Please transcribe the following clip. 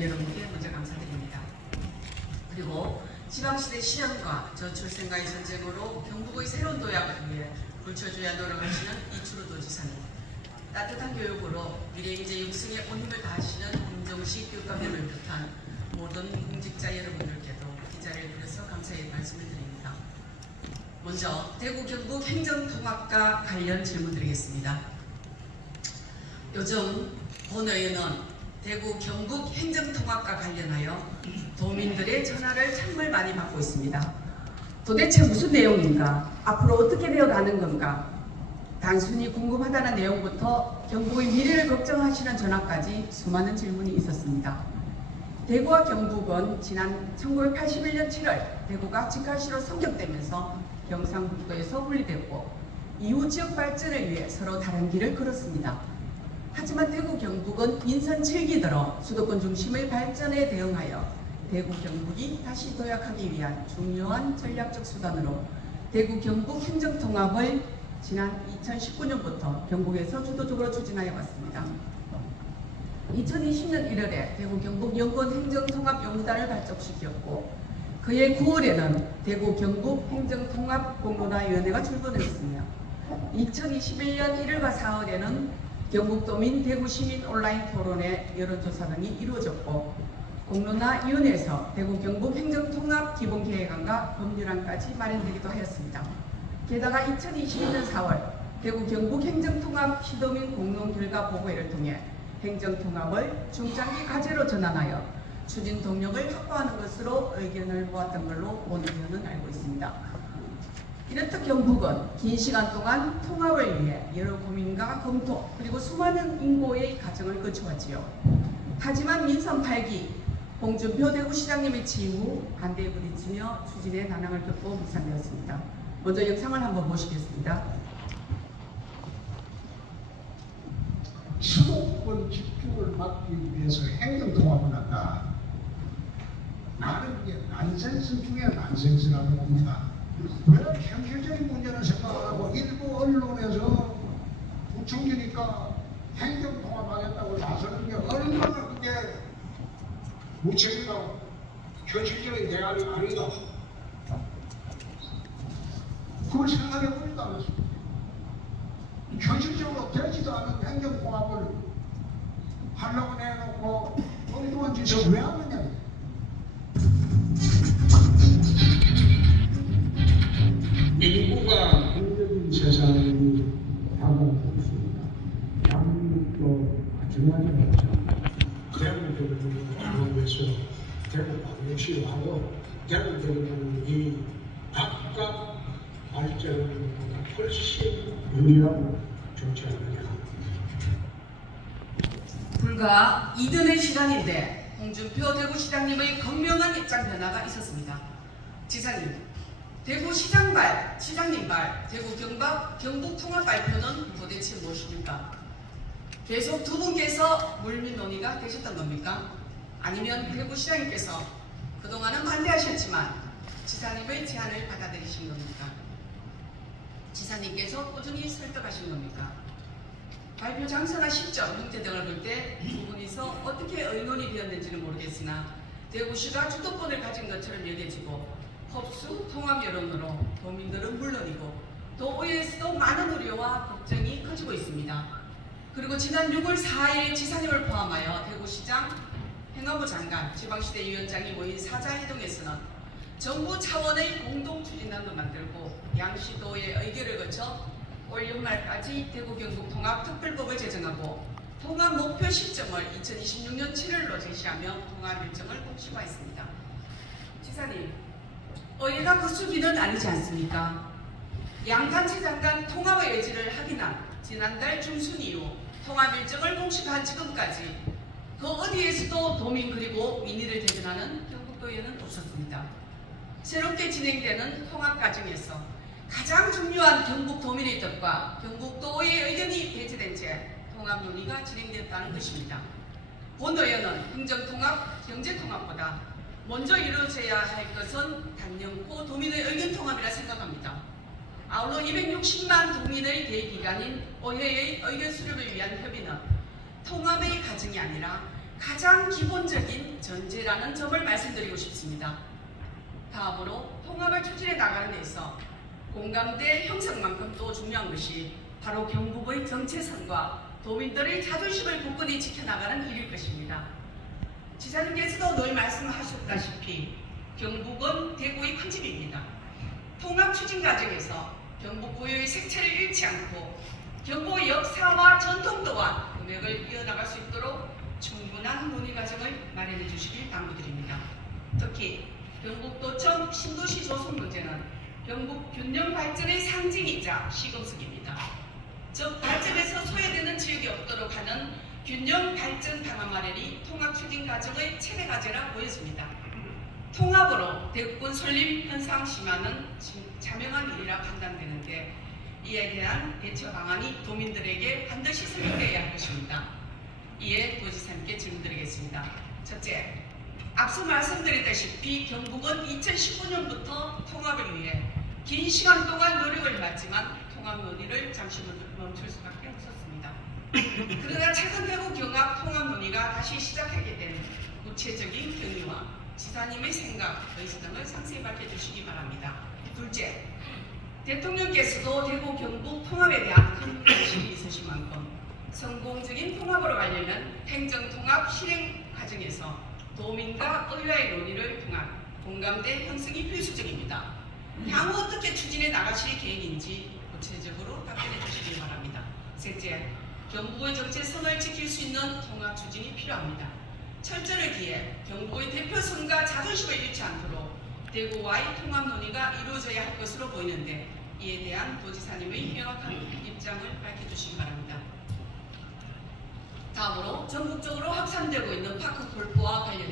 여러분께 먼저 감사드립니다. 그리고 지방시대 실현과 저출생과의 전쟁으로 경북의 새로운 도약을 위해 불철주야 노력하시는 이철우 도지사님, 따뜻한 교육으로 미래인재 육성에 온 힘을 다하시는 임종식 교육감님을 비롯한 모든 공직자 여러분들께도 이 자리를 빌어서 감사의 말씀을 드립니다. 먼저 대구 경북 행정통합과 관련 질문드리겠습니다. 요즘 본 의원은 대구 경북 행정통합과 관련하여 도민들의 전화를 정말 많이 받고 있습니다. 도대체 무슨 내용인가? 앞으로 어떻게 되어가는 건가? 단순히 궁금하다는 내용부터 경북의 미래를 걱정하시는 전화까지 수많은 질문이 있었습니다. 대구와 경북은 지난 1981년 7월 대구가 직할시로 성격되면서 경상북도에서 분리됐고 이후 지역 발전을 위해 서로 다른 길을 걸었습니다. 하지만 대구 경북은 인선 7기 들어 수도권 중심의 발전에 대응하여 대구 경북이 다시 도약하기 위한 중요한 전략적 수단으로 대구 경북 행정통합을 지난 2019년부터 경북에서 주도적으로 추진하여 왔습니다. 2020년 1월에 대구 경북 연구원 행정통합 연구단을 발족시켰고 그해 9월에는 대구 경북 행정통합 공론화위원회가 출범했으며 2021년 1월과 4월에는 경북도민 대구시민 온라인 토론회 여론조사 등이 이루어졌고 공론화위원회에서 대구 경북 행정통합 기본계획안과 법률안까지 마련되기도 하였습니다. 게다가 2022년 4월 대구 경북 행정통합 시도민 공론결과보고회를 통해 행정통합을 중장기 과제로 전환하여 추진 동력을 확보하는 것으로 의견을 모았던 걸로 본 의원은 알고 있습니다. 이렇듯 경북은 긴 시간 동안 통합을 위해 여러 고민과 검토 그리고 수많은 인고의 과정을 거쳐왔지요. 하지만 민선 8기 홍준표 대구시장님의 취임 후 반대에 부딪히며 추진의 난항을 겪고 무산되었습니다. 먼저 영상을 한번 보시겠습니다. 수도권 집중을 막기 위해서 행정통합을 한다. 나는 이게 난센스 중에 난센스라고 봅니다. 왜 현실적인 문제는 생각 안 하고 일부 언론에서 부총리니까 행정통합하겠다고 나서는 게 얼마나 그게 무책임하고 현실적인 대안이 아닌가. 그걸 생각해 보지도 않았습니다. 현실적으로 되지도 않은 행정통합을 하려고 내놓고 엉뚱한 짓을 왜 하느냐. 인구가 공적인 세상이 다가오고 있습니다. 양육도 중요하지 않죠. 대구교육에서 대구광역시로 하고 대구교육이 각각 발전을 훨씬 유리하고 좋지 않느냐. 불과 이듬해 시간인데 홍준표 대구시장님의 극명한 입장 변화가 있었습니다. 지사님, 대구시장발, 시장님발, 대구 경북 통합 발표는 도대체 무엇입니까? 계속 두 분께서 물밑 논의가 되셨던 겁니까? 아니면 대구시장님께서 그동안은 반대하셨지만 지사님의 제안을 받아들이신 겁니까? 지사님께서 꾸준히 설득하신 겁니까? 발표 장소나 시점, 형태 등을 볼 때 두 분이서 어떻게 의논이 되었는지는 모르겠으나 대구시가 주도권을 가진 것처럼 여겨지고 흡수 통합 여론으로 도민들은 물론이고 도의회에서도 많은 우려와 걱정이 커지고 있습니다. 그리고 지난 6월 4일 지사님을 포함하여 대구시장, 행안부 장관, 지방시대 위원장이 모인 사자회동에서는 정부 차원의 공동추진단도 만들고 양시도의 의결을 거쳐 올 연말까지 대구 경북 통합 특별법을 제정하고 통합 목표 시점을 2026년 7월로 제시하며 통합 일정을 공시화했습니다. 지사님, 의회가 그 수기는 아니지 않습니까? 양단체 장관 통합의 의지를 확인한 지난달 중순 이후 통합 일정을 공식화한 지금까지 그 어디에서도 도민 그리고 민의를 대변하는 경북도의회는 없었습니다. 새롭게 진행되는 통합 과정에서 가장 중요한 경북도민의 뜻과 경북도의 의견이 배제된 채 통합 논의가 진행되었다는 것입니다. 본 의원은 행정통합, 경제통합보다 먼저 이루어져야 할 것은 단연코 도민의 의견통합이라 생각합니다. 아울러 260만 도민의 대기관인 의회의 의견 수렴을 위한 협의는 통합의 과정이 아니라 가장 기본적인 전제라는 점을 말씀드리고 싶습니다. 다음으로 통합을 추진해 나가는 데서 공감대 형성만큼 또 중요한 것이 바로 경북의 정체성과 도민들의 자존심을 굳건히 지켜나가는 일일 것입니다. 지사님께서도 늘 말씀하셨다시피 경북은 대구의 큰 집입니다. 통합 추진 과정에서 경북 고유의 색채를 잃지 않고 경북의 역사와 전통 또한 금액을 이어나갈 수 있도록 충분한 논의 과정을 마련해 주시길 당부드립니다. 특히 경북도청 신도시 조성 문제는 경북 균형 발전의 상징이자 시금석입니다. 즉 발전에서 소외되는 지역이 없도록 하는 균형 발전 방안 마련이 통합 추진 과정의 최대 과제라 보여집니다. 통합으로 대구권 설립 현상 심화는 자명한 일이라 판단되는데 이에 대한 대처 방안이 도민들에게 반드시 설명되어야 할 것입니다. 이에 도지사님께 질문드리겠습니다. 첫째, 앞서 말씀드렸다시피 경북은 2019년부터 통합을 위해 긴 시간 동안 노력을 해왔지만 통합 논의를 잠시 멈출 수밖에 없었습니다. 그러나 최근 대구 경합 통합 논의가 다시 시작하게 된 구체적인 경위와 지사님의 생각, 의사 등을 상세히 밝혀주시기 바랍니다. 둘째, 대통령께서도 대구 경북 통합에 대한 큰 관심이 있으신 만큼 성공적인 통합으로 가려면 행정통합 실행 과정에서 도민과 의회의 논의를 통한 공감대 형성이 필수적입니다. 향후 어떻게 추진해 나가실 계획인지 구체적으로 답변해 주시기 바랍니다. 셋째, 경북의 정체성을 지킬 수 있는 통합 추진이 필요합니다. 철저를 기해 경북의 대표성과 자존심을 잃지 않도록 대구와의 통합 논의가 이루어져야 할 것으로 보이는데 이에 대한 도지사님의 명확한 입장을 밝혀주시기 바랍니다. 다음으로 전국적으로 확산되고 있는 파크 골프와 관련해